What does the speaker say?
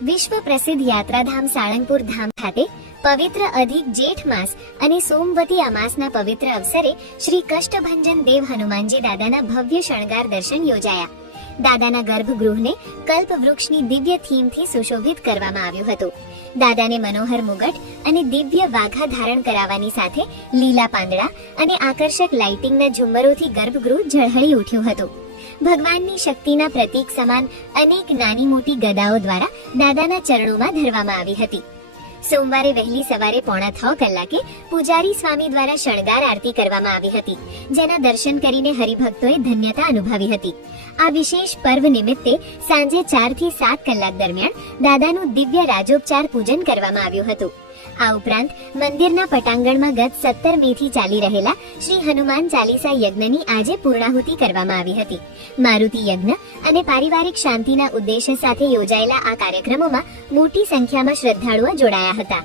વિશ્વ પ્રસિદ્ધ યાત્રાધામ સાળંગપુર ધામ ખાતે પવિત્ર અધિક જેઠ માસ અને સોમવતી અમાસના પવિત્ર અવસરે શ્રી કષ્ટભંજન દેવ હનુમાનજી દાદાના ભવ્ય શણગાર દર્શન યોજાયા. દાદાના ગર્ભગૃહને કલ્પવૃક્ષની દિવ્ય થીમથી સુશોભિત કરવામાં આવ્યું હતું. દાદાને મનોહર મુગટ અને દિવ્ય વાઘા ધારણ કરાવવાની સાથે લીલા પાંદડા અને આકર્ષક લાઇટિંગના ઝુમ્મરોથી ગર્ભગૃહ ઝળહળી ઉઠ્યું હતું. ભગવાનની શક્તિના પ્રતીક સમાન અનેક નાની મોટી ગદાઓ દ્વારા દાદાના ચરણોમાં ધરવામાં આવી હતી. સોમવારે વહેલી સવારે 6:45 કલાકે પૂજારી સ્વામી દ્વારા શણગાર આરતી કરવામાં આવી હતી, જેના દર્શન કરીને હરિભક્તોએ ધન્યતા અનુભવી હતી. આ વિશેષ પર્વ નિમિત્તે સાંજે 4 થી 7 કલાક દરમિયાન દાદાનું દિવ્ય રાજોપચાર પૂજન કરવામાં આવ્યું હતું. આ ઉપરાંત મંદિરના પટાંગણમાં ગત 17 મેથી ચાલી રહેલા શ્રી હનુમાન ચાલીસા યજ્ઞની આજે પૂર્ણાહુતિ કરવામાં આવી હતી. મારુતિ યજ્ઞ અને પારિવારિક શાંતિના ઉદ્દેશ્ય સાથે યોજાયેલા આ કાર્યક્રમોમાં મોટી સંખ્યામાં શ્રદ્ધાળુઓ જોડાયા હતા.